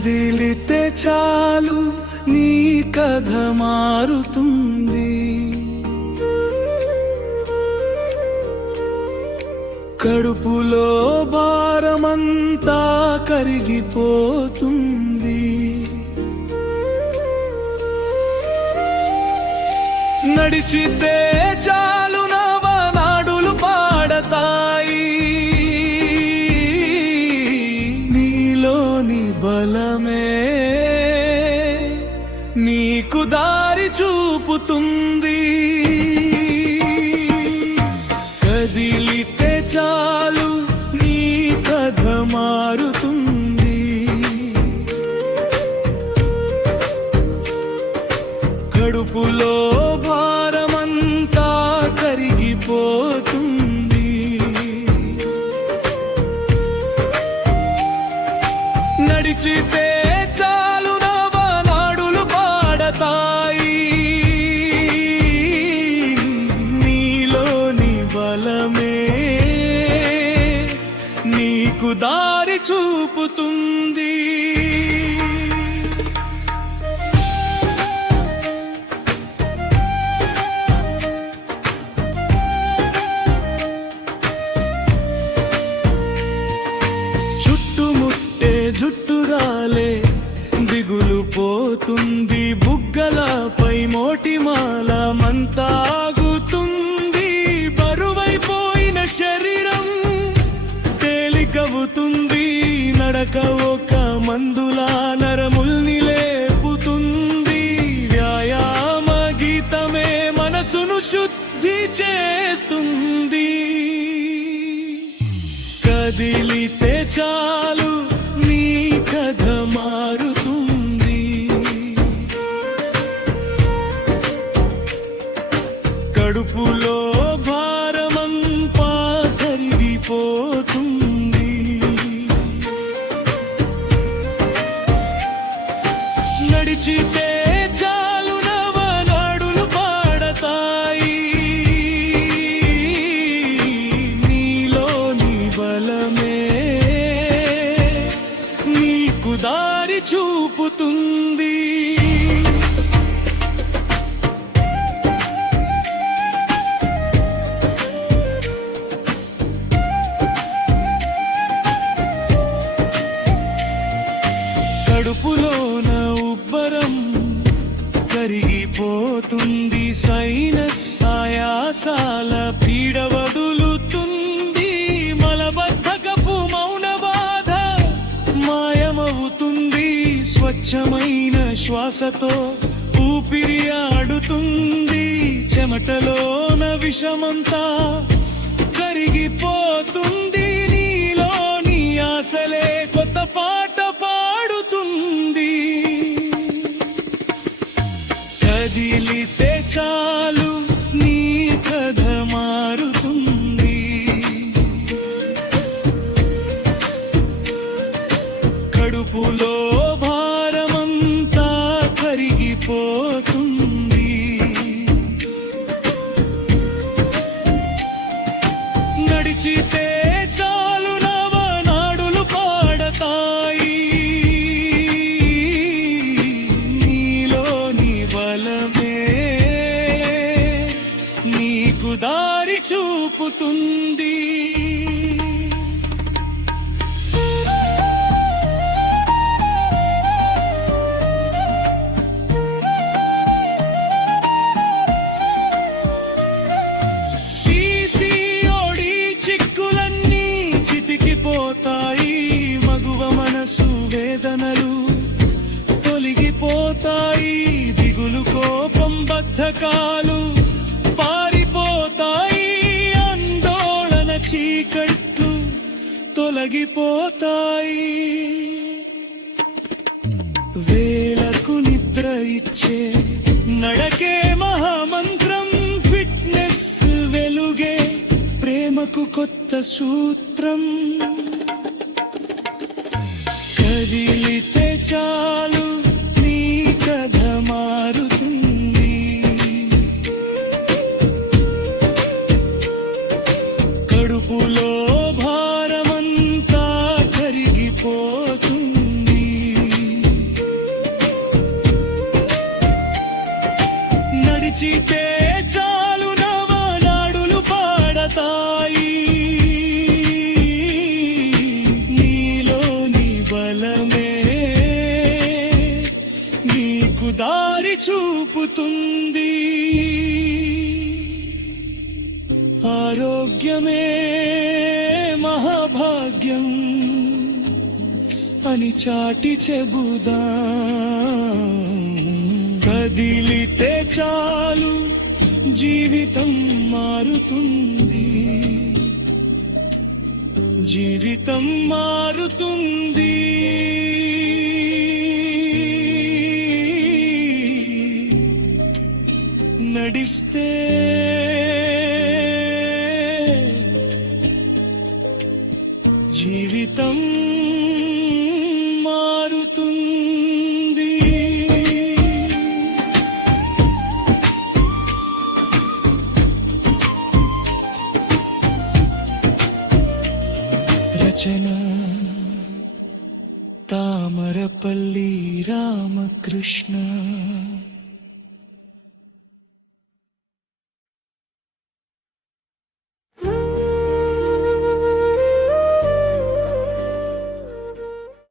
కదిలితే చాలు నీ కథ మారుతుంది. కడుపులో భారమంతా కరిగిపోతుంది. నడిచితే చాలు బలమే నీకు దారి చూపుతుంది. నడిచితే చాలు నవనాడులు పాడతాయి. నీలోని బలమే నీకు దారి చూపుతుంది. నడిచితే కరిగిపోతుంది సైనస్ ఆయాసాల పీడ వదులుతుంది. మలబద్ధకపు మౌన బాధ మాయమవుతుంది. స్వచ్ఛమైన శ్వాసతో ఊపిరి ఆడుతుంది. చెమటలోన విషమంతా కరిగిపోతుంది. నీలోని ఆశలే కొత్త పాట కడుపులో భారమంతా కరిగిపోతుంది. నడిచితే చాలు నవనాడులు పాడతాయి. నీలోని బలమే నీకు దారి చూపుతుంది. బద్ధకాలు పారిపోతాయి. ఆందోళన చీకట్లు తొలగిపోతాయి. వేలకు నిద్ర ఇచ్చే నడకే మహామంత్రం ఫిట్నెస్ వెలుగే ప్రేమకు కొత్త సూత్రం. కదిలితే చాలు పోతుంది నడిచితే చాలు పాడతాయి. నీలోని బలమే నీకు దారి చూపుతుంది. आरोग्यमे महाभाग्यम् అని చాటి చెబుదా? కదిలితే చాలు జీవితం మారుతుంది. జీవితం మారుతుంది. నడిస్తే रामकृष्ण